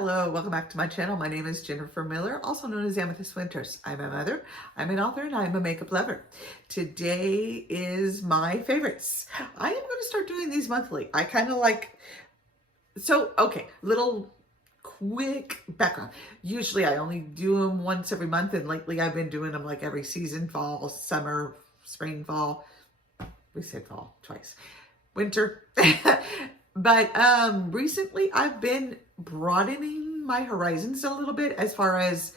Hello, welcome back to my channel. My name is Jennifer Miller, also known as Amethyst Winters. I'm a mother, I'm an author, and I'm a makeup lover. Today is my favorites. I am going to start doing these monthly. I kind of like, little quick background. Usually I only do them once every month, and lately I've been doing them like every season, fall, summer, spring, fall. We said fall twice. Winter. But recently I've been broadening my horizons a little bit as far as,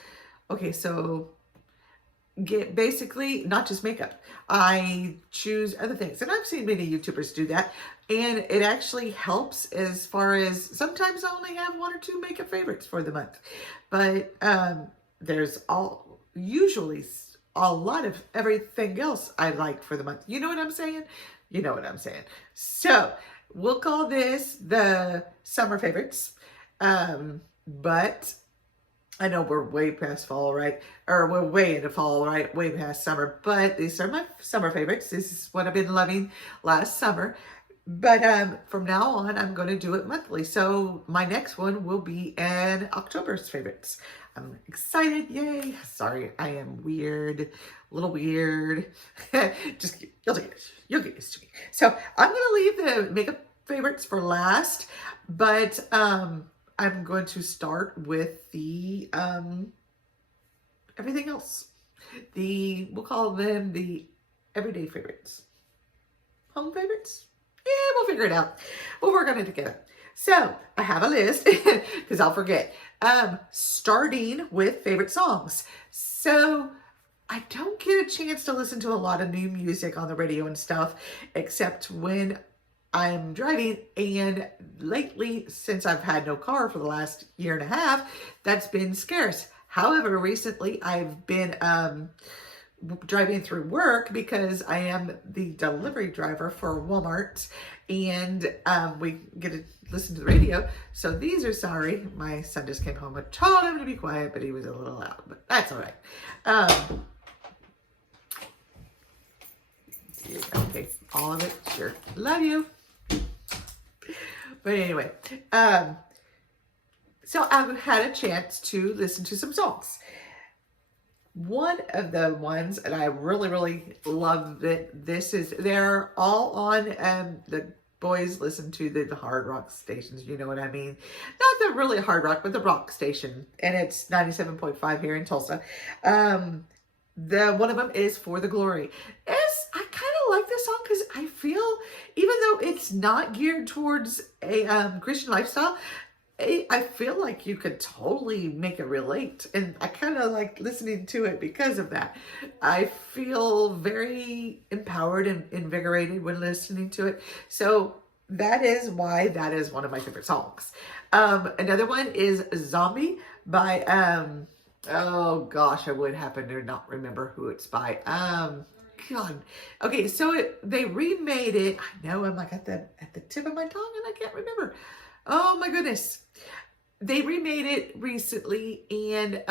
get basically not just makeup. I choose other things, and I've seen many YouTubers do that, and it actually helps as far as sometimes I only have one or two makeup favorites for the month, but there's usually a lot of everything else I like for the month. You know what I'm saying? You know what I'm saying. So we'll call this the summer favorites. But I know we're way past fall, right? Or we're way into fall, right? Way past summer. But these are my summer favorites. This is what I've been loving last summer. But from now on, I'm going to do it monthly. So my next one will be in October's favorites. I'm excited. Yay. Sorry, I am weird. A little weird. Just, you'll get used to me. So I'm going to leave the makeup favorites for last. But I'm going to start with the everything else. We'll call them the everyday favorites. Home favorites? Yeah, we'll figure it out. We'll work on it together. So I have a list because I'll forget. Starting with favorite songs. So I don't get a chance to listen to a lot of new music on the radio and stuff, except when I'm driving, and lately, since I've had no car for the last year and a half, that's been scarce. However, recently I've been driving through work because I am the delivery driver for Walmart, and we get to listen to the radio. So these are sorry. My son just came home. I told him to be quiet, but he was a little loud, but that's all right. Okay, all of it, sure. Love you. But anyway, so I've had a chance to listen to some songs. One of the ones that I really, really love, they're all on, the boys listen to the hard rock stations, you know what I mean? Not the really hard rock, but the rock station, and it's 97.5 here in Tulsa. One of them is For the Glory. I kind of like this song because I feel, even though it's not geared towards a Christian lifestyle, I feel like you could totally make it relate. And I kind of like listening to it because of that. I feel very empowered and invigorated when listening to it. So that is why that is one of my favorite songs. Another one is Zombie by, oh gosh, I would happen to not remember who it's by. God. Okay, so they remade it. I know I'm like at the tip of my tongue and I can't remember. Oh my goodness. They remade it recently, and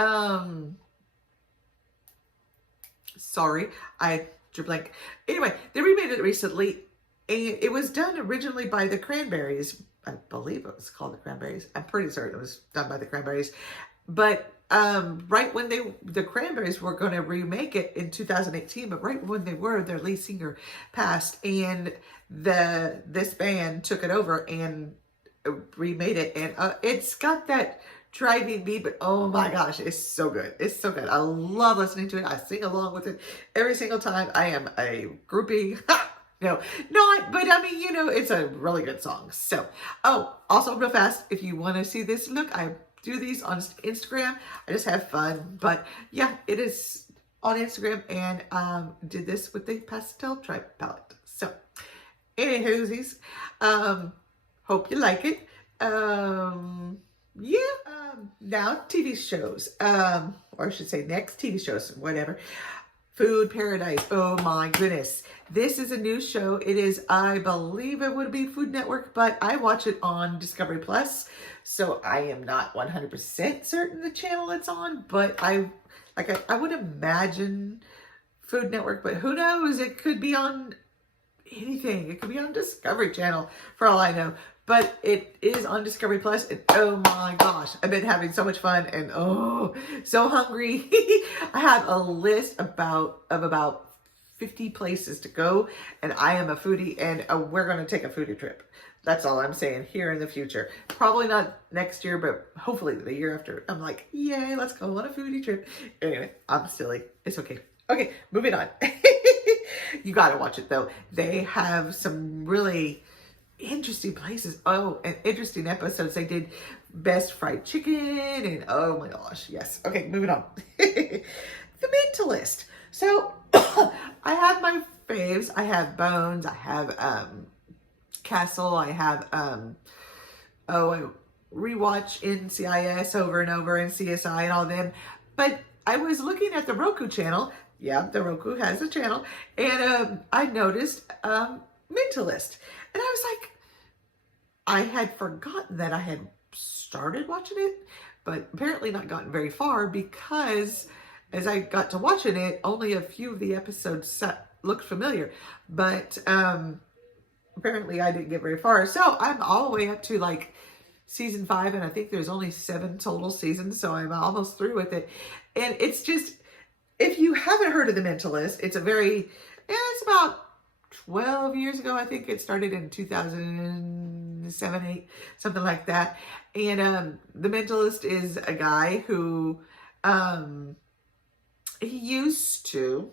sorry, I drew blank. Anyway, they remade it recently, and it was done originally by the Cranberries. I believe it was called the Cranberries. I'm pretty certain it was done by the Cranberries. But right when the Cranberries were going to remake it in 2018, but right when they were, their lead singer passed, and this band took it over and remade it, and it's got that driving beat, but oh my gosh, it's so good. It's so good. I love listening to it. I sing along with it every single time. I am a groupie. No, not, but I mean, it's a really good song. So, also real fast, if you want to see this look, I do these on Instagram. I just have fun, but yeah, it is on Instagram, and did this with the pastel tribe palette. So, anywhoosies, hope you like it. Now TV shows, or I should say next TV shows, whatever. Food Paradise. Oh my goodness. This is a new show. It is, I believe it would be Food Network, but I watch it on Discovery Plus. So I am not 100% certain the channel it's on, but I would imagine Food Network, but who knows? It could be on anything. It could be on Discovery Channel for all I know. But it is on Discovery Plus, and oh my gosh, I've been having so much fun, and oh, so hungry. I have a list of about 50 places to go, and I am a foodie, and we're going to take a foodie trip. That's all I'm saying here in the future. Probably not next year, but hopefully the year after. I'm like, yay, let's go on a foodie trip. Anyway, I'm silly. It's okay. Okay, moving on. You got to watch it, though. They have some really interesting places. Oh, and interesting episodes. They did best fried chicken, and oh my gosh, yes. Okay, moving on. The Mentalist. So I have my faves. I have Bones. I have Castle. I have I rewatch NCIS over and over, and CSI and all of them. But I was looking at the Roku channel. Yeah, the Roku has a channel, and I noticed Mentalist. And I was like, I had forgotten that I had started watching it, but apparently not gotten very far, because as I got to watching it, only a few of the episodes looked familiar. But apparently I didn't get very far. So I'm all the way up to like season 5, and I think there's only 7 total seasons, so I'm almost through with it. And it's just, if you haven't heard of The Mentalist, it's it's about 12 years ago. I think it started in 2007, 8, something like that. And The Mentalist is a guy who he used to,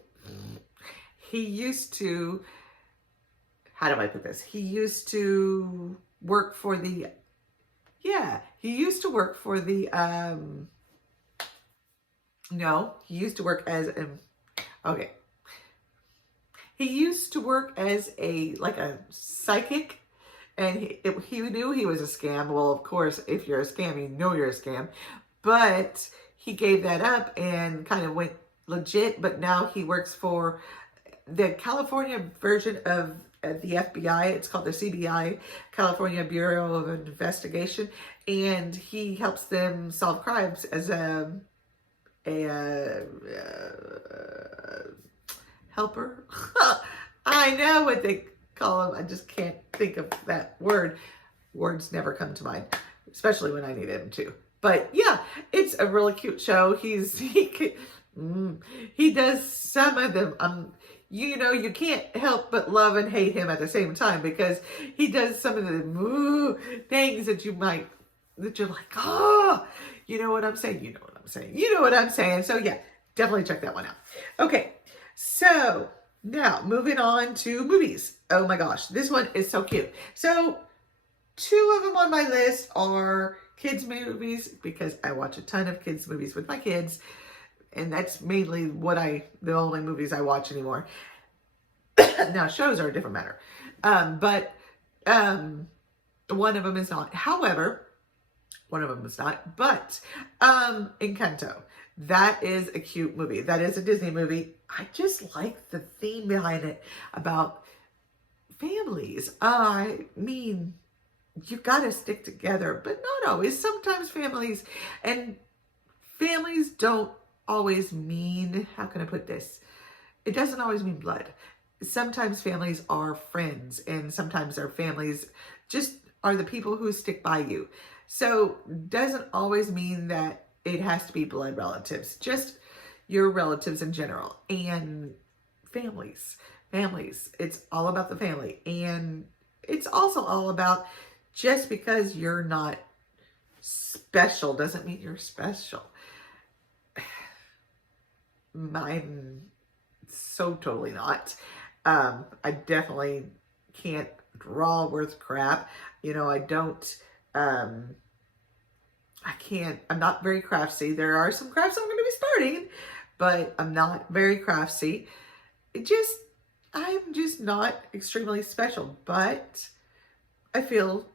how do I put this? He used to work for the, no, he used to work as okay. He used to work as a psychic, and he knew he was a scam. Well, of course, if you're a scam, you know you're a scam. But he gave that up and kind of went legit. But now he works for the California version of the FBI. It's called the CBI, California Bureau of Investigation, and he helps them solve crimes as a helper. I know what they call him. I just can't think of that word. Words never come to mind, especially when I need them to. But yeah, it's a really cute show. He does some of them. You can't help but love and hate him at the same time, because he does some of the things that you're like, oh, you know what I'm saying? You know what I'm saying? You know what I'm saying? So yeah, definitely check that one out. Okay, so now moving on to movies. Oh my gosh, this one is so cute. So 2 of them on my list are kids movies, because I watch a ton of kids movies with my kids. And that's mainly the only movies I watch anymore. Now, shows are a different matter. But one of them is not. However, one of them is not. But Encanto. That is a cute movie. That is a Disney movie. I just like the theme behind it about families. I mean, you got to stick together, but not always. Sometimes families don't always mean, how can I put this? It doesn't always mean blood. Sometimes families are friends, and sometimes their families just are the people who stick by you. So doesn't always mean that it has to be blood relatives, just your relatives in general. And families, it's all about the family. And it's also all about, just because you're not special doesn't mean you're special. I'm so totally not. I definitely can't draw worth crap. I don't, I'm not very craftsy. There are some crafts I'm going to be starting, but I'm not very craftsy. I'm just not extremely special, but I feel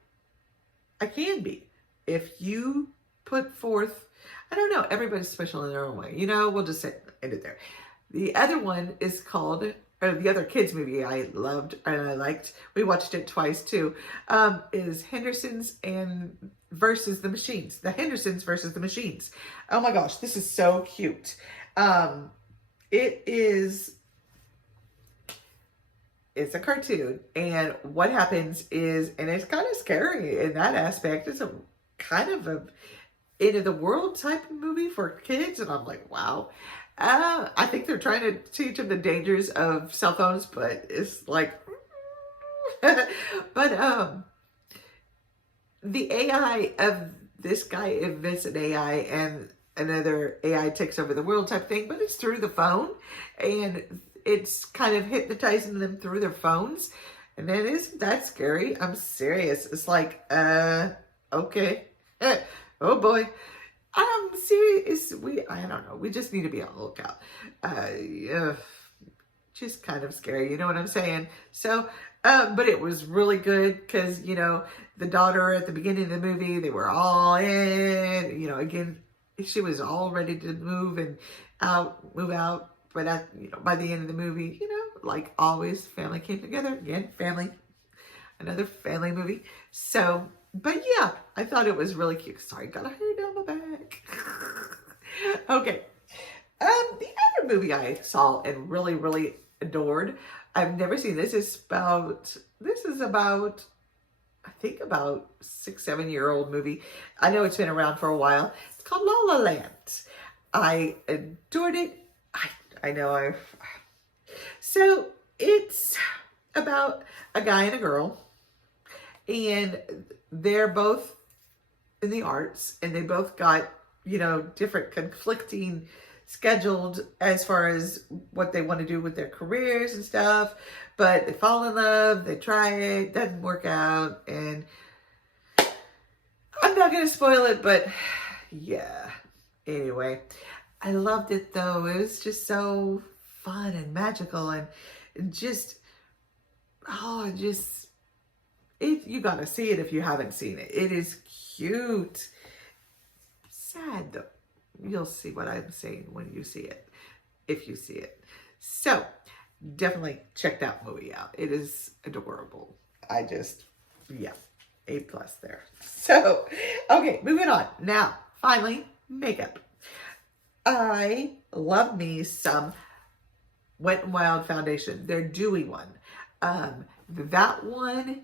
I can be. If you put forth, I don't know, everybody's special in their own way. We'll just end it there. The other one is called, the other kids movie I loved and I liked, we watched it twice too, is Hendersons versus the Machines. The Hendersons versus the Machines. Oh my gosh, this is so cute. It is it's a cartoon, and what happens is, and it's kind of scary in that aspect. It's a kind of a end of the world type of movie for kids, and I'm like, wow. I think they're trying to teach them the dangers of cell phones, but it's like, but the AI of this guy invents an AI and another AI takes over the world type thing, but it's through the phone, and it's kind of hypnotizing them through their phones. And then isn't that scary? I'm serious. It's like, okay. Oh boy. I'm serious. I don't know. We just need to be on the lookout. Yeah, just kind of scary. You know what I'm saying? So, but it was really good because, you know, the daughter at the beginning of the movie, they were all in, you know, again, she was all ready to move move out. But by the end of the movie, you know, like always, family came together. Again, family, another family movie. So, but yeah, I thought it was really cute. Sorry, got a hair down my back. Okay. The other movie I saw and really, really adored, I've never seen this. This is about, I think about 6-7-year-old movie. I know it's been around for a while. It's called La La Land. I adored it. I know so it's about a guy and a girl, and they're both in the arts, and they both got, you know, different conflicting scheduled as far as what they want to do with their careers and stuff, but they fall in love, they try it, doesn't work out, and I'm not going to spoil it, but yeah, anyway, I loved it though. It was just so fun and magical, and just, you gotta see it if you haven't seen it. It is cute. Sad though. You'll see what I'm saying when you see it, if you see it. So definitely check that movie out. It is adorable. Yeah, A+ there. So, okay, moving on. Now, finally, makeup. I love me some Wet n Wild foundation. Their dewy one. That one,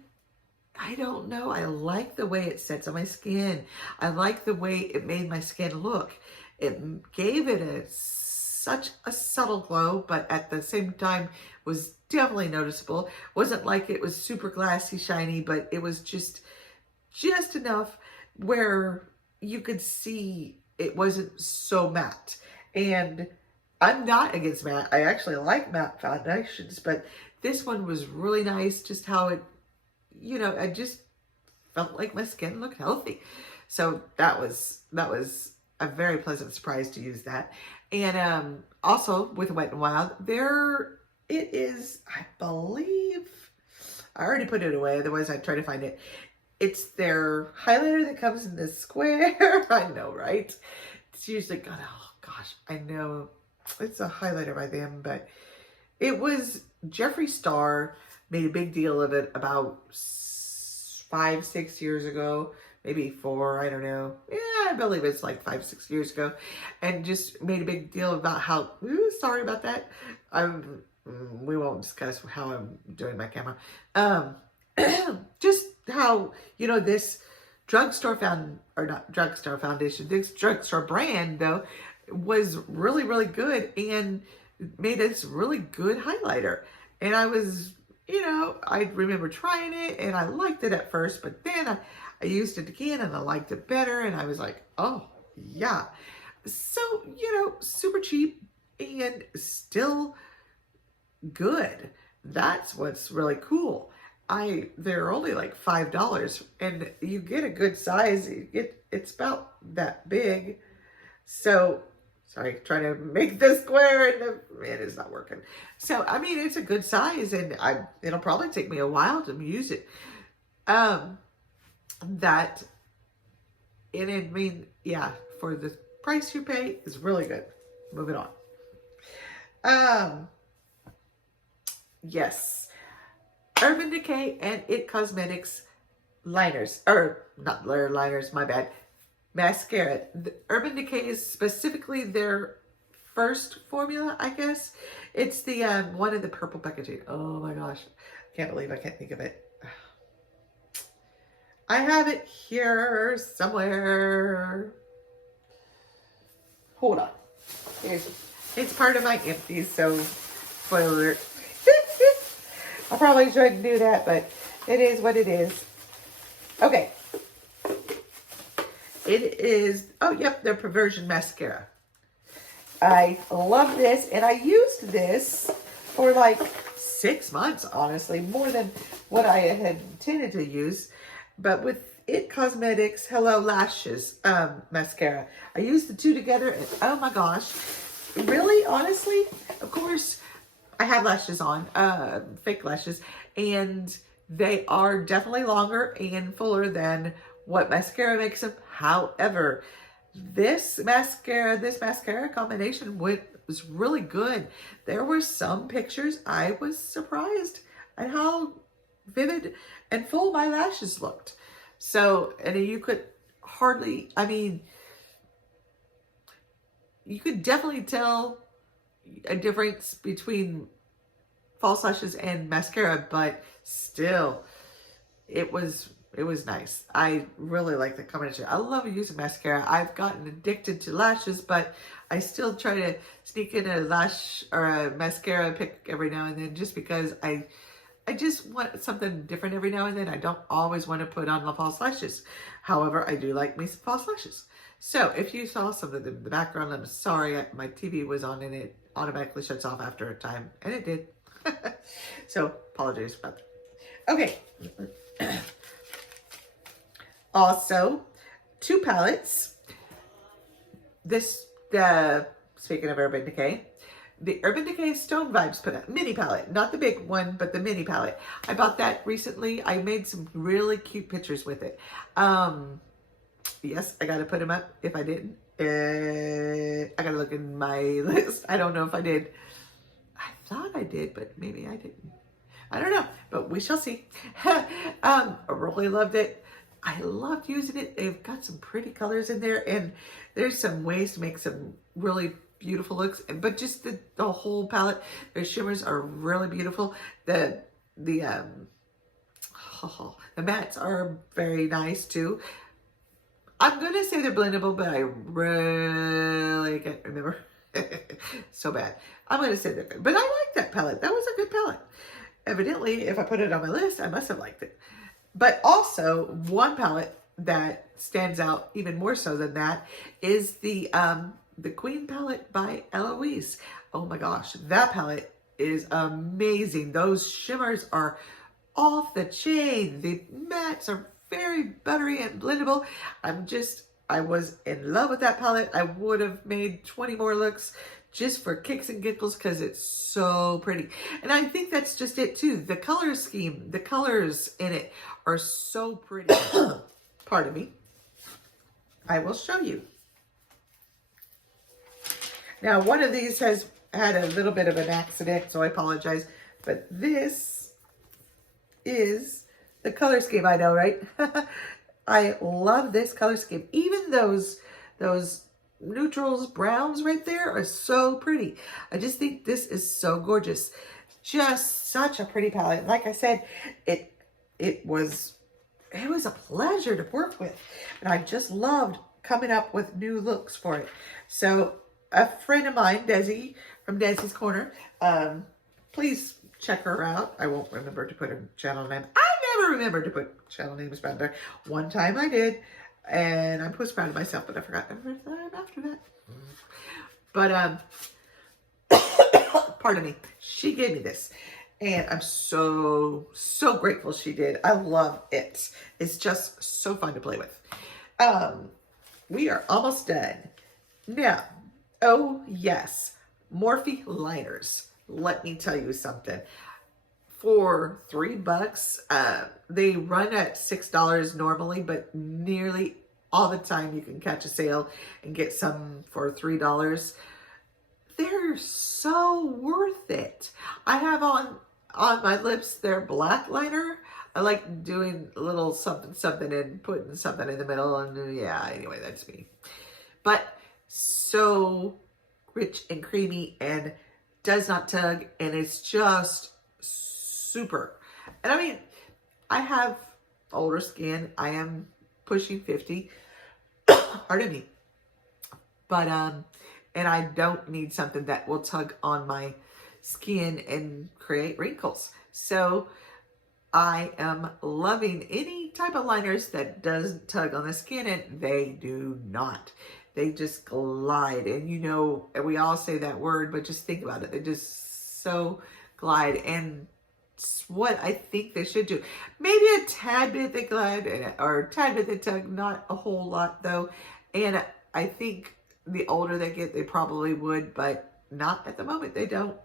I don't know. I like the way it sets on my skin. I like the way it made my skin look. It gave it such a subtle glow, but at the same time was definitely noticeable. Wasn't like it was super glassy, shiny, but it was just enough where you could see it wasn't so matte. And I'm not against matte. I actually like matte foundations, but this one was really nice. Just how it, you know, I just felt like my skin looked healthy. So that was a very pleasant surprise to use that. And also with Wet n Wild, it is, I believe, I already put it away, otherwise I'd try to find it. It's their highlighter that comes in this square. I know, right? It's usually, oh gosh, I know it's a highlighter by them, but it was Jeffree Star made a big deal of it about 5-6 years ago, maybe 4, I don't know. Yeah, I believe it's like 5-6 years ago, and just made a big deal about how, sorry about that. We won't discuss how I'm doing my camera. Just how, you know, this this drugstore brand though was really, really good and made this really good highlighter. And I was, you know, I remember trying it and I liked it at first, but then I used it again and I liked it better, and I was like, oh yeah. So, you know, super cheap and still good. That's what's really cool. They're only like $5, and you get a good size. It's about that big. So, sorry, trying to make this square, and it is not working. So, I mean, it's a good size, and it'll probably take me a while to use it. Yeah, for the price you pay is really good. Moving on. Yes. Urban Decay and It Cosmetics liners, or not liners, my bad, mascara. The Urban Decay is specifically their first formula, I guess. It's the one in the purple packaging. Oh my gosh. I can't believe I can't think of it. I have it here somewhere. Hold on. It's part of my empties, so spoiler alert. I probably shouldn't do that, but it is what it is. Okay. It is, oh, yep, their Perversion Mascara. I love this, and I used this for like 6 months, honestly, more than what I had intended to use. But with It Cosmetics Hello Lashes mascara, I used the two together, and oh my gosh, really, honestly, of course, I have lashes on, fake lashes, and they are definitely longer and fuller than what mascara makes them. However, this mascara combination was really good. There were some pictures I was surprised at how vivid and full my lashes looked. So, and you could hardly, I mean, you could definitely tell a difference between false lashes and mascara, but still, it was nice. I really like the combination. I love using mascara. I've gotten addicted to lashes, but I still try to sneak in a lash or a mascara pick every now and then, just because I just want something different every now and then. I don't always want to put on the false lashes. However, I do like me some false lashes. So if you saw something in the background, I'm sorry. My TV was on and it automatically shuts off after a time, and it did. So apologies about that. Okay. Also, 2 palettes. Speaking of Urban Decay, the Urban Decay Stone Vibes put a mini palette, not the big one, but the mini palette. I bought that recently. I made some really cute pictures with it. Yes, I got to put them up if I didn't. I got to look in my list. I don't know if I did. I thought I did, but maybe I didn't. I don't know, but we shall see. I really loved it. I loved using it. They've got some pretty colors in there, and there's some ways to make some really beautiful looks. But just the whole palette, their shimmers are really beautiful. The mattes are very nice too. I'm gonna say they're blendable, but I really can't remember. So bad. I'm gonna say they're good, but I like that palette. That was a good palette. Evidently, if I put it on my list, I must have liked it. But also, one palette that stands out even more so than that is the Queen palette by Eloise. Oh my gosh, that palette is amazing. Those shimmers are off the chain. The mattes are very buttery and blendable. I was in love with that palette. I would have made 20 more looks just for kicks and giggles because it's so pretty. And I think that's just it too. The color scheme, the colors in it are so pretty. Pardon me. I will show you. Now, one of these has had a little bit of an accident, so I apologize. But this is the color scheme. I know, right? I love this color scheme. Even those neutrals, browns right there are so pretty. I just think this is so gorgeous. Just such a pretty palette. Like I said, it was a pleasure to work with, and I just loved coming up with new looks for it. So a friend of mine, Desi from Desi's Corner, please check her out. I won't remember to put her channel name. I never remember to put channel names down there. One time I did, and I was proud of myself, but I forgot every time after that. But pardon me, she gave me this, and I'm so grateful she did. I love it. It's just so fun to play with. We are almost done. Now, oh yes, Morphe liners. Let me tell you something. For $3, they run at $6 normally, but nearly all the time you can catch a sale and get some for $3. They're so worth it. I have on my lips their black liner. I like doing a little something and putting something in the middle, and yeah, anyway, that's me. But so rich and creamy and does not tug, and it's just super. And I mean, I have older skin. I am pushing 50. Pardon me. But and I don't need something that will tug on my skin and create wrinkles. So I am loving any type of liners that doesn't tug on the skin, and they do not. They just glide. And you know, we all say that word, but just think about it. They just so glide. And it's what I think they should do. Maybe a tad bit they glide, or a tad bit they tug, not a whole lot though. And I think the older they get, they probably would, but not at the moment. They don't.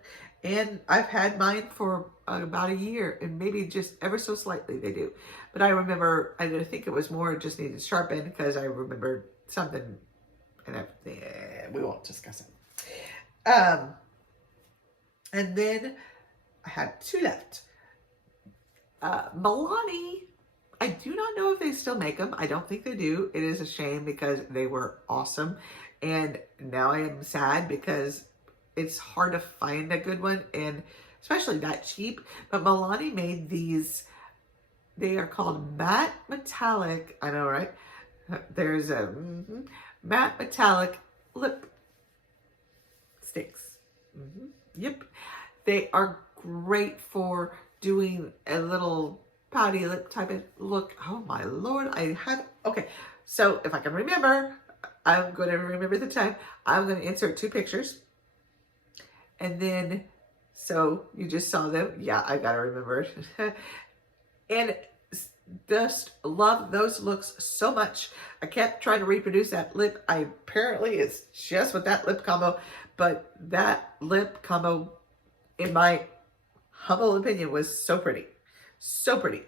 And I've had mine for about a year, and maybe just ever so slightly they do. But I remember, I think it was more just needed sharpened, because I remember something, and we won't discuss it. And then I have two left. Milani, I do not know if they still make them. I don't think they do. It is a shame, because they were awesome. And now I am sad because it's hard to find a good one, and especially that cheap. But Milani made these. They are called matte metallic. I know, right? There's a matte metallic lip sticks. Yep. They are great for doing a little pouty lip type of look. Oh my Lord. Okay. So if I can remember, I'm going to remember the time. I'm going to insert two pictures. And then, so you just saw them. Yeah, I got to remember it. And just love those looks so much. I kept trying to reproduce that lip. Apparently it's just with that lip combo, but that lip combo, in my humble opinion, was so pretty. So pretty.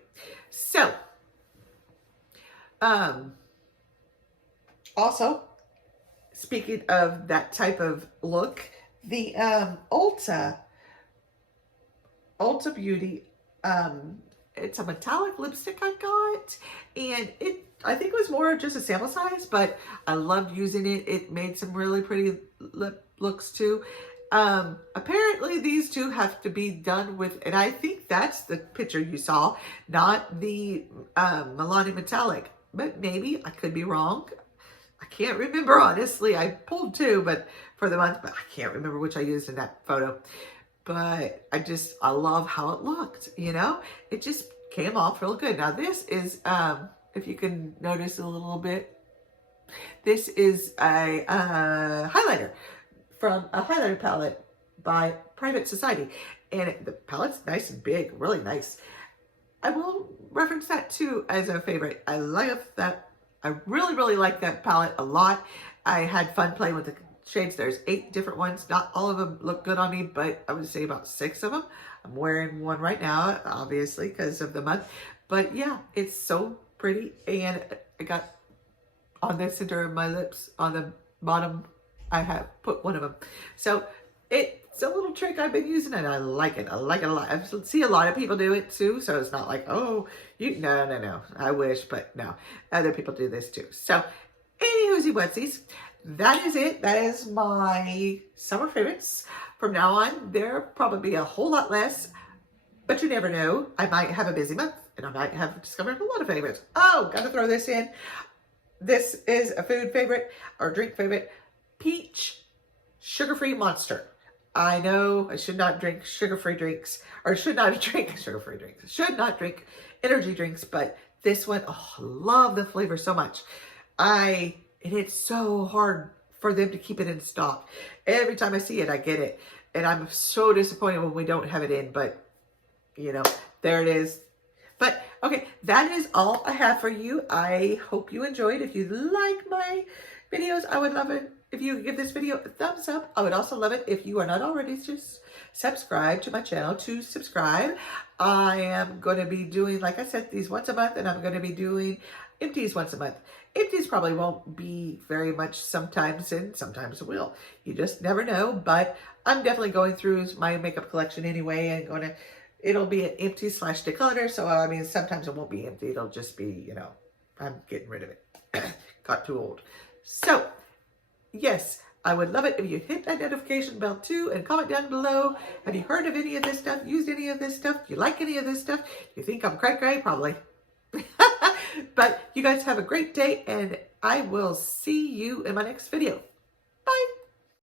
So, also, speaking of that type of look, the Ulta Beauty, it's a metallic lipstick I got, and I think it was more just a sample size, but I loved using it. It made some really pretty lip looks too. Apparently these two have to be done with, and I think that's the picture you saw, not the Milani Metallic, but maybe I could be wrong. I can't remember, honestly. I pulled two, but for the month, but I can't remember which I used in that photo. But I love how it looked, you know? It just came off real good. Now this is, if you can notice a little bit, this is a highlighter from a highlighter palette by Private Society. And the palette's nice and big, really nice. I will reference that too as a favorite. I like that. I really, really like that palette a lot. I had fun playing with the shades. There's 8 different ones. Not all of them look good on me, but I would say about 6 of them. I'm wearing one right now, obviously, because of the month. But yeah, it's so pretty. And I got on the center of my lips, on the bottom, I have put one of them. So it's a little trick I've been using, and I like it. I like it a lot. I see a lot of people do it too, so it's not like, oh, no. I wish, but no. Other people do this too. So, anywhoosy whatsies, that is it. That is my summer favorites. From now on, there'll probably be a whole lot less, but you never know. I might have a busy month, and I might have discovered a lot of favorites. Oh, gotta throw this in. This is a food favorite, or drink favorite. Peach sugar-free Monster. I know I should not drink sugar-free drinks, or should not drink sugar-free drinks. Should not drink energy drinks, but this one, oh, I love the flavor so much. And it's so hard for them to keep it in stock. Every time I see it, I get it. And I'm so disappointed when we don't have it in, but, you know, there it is. But, okay, that is all I have for you. I hope you enjoyed. If you like my videos, I would love it if you give this video a thumbs up. I would also love it if you are not already just subscribe to my channel to subscribe. I am going to be doing, like I said, these once a month, and I'm going to be doing empties once a month. Empties probably won't be very much sometimes, and sometimes it will. You just never know, but I'm definitely going through my makeup collection anyway, and it'll be an empty / declutter. So, I mean, sometimes it won't be empty. It'll just be, you know, I'm getting rid of it. Got too old. So, yes, I would love it if you hit that notification bell too and comment down below. Have you heard of any of this stuff? Used any of this stuff? Do you like any of this stuff? You think I'm cray-cray? Probably. But you guys have a great day, and I will see you in my next video. Bye.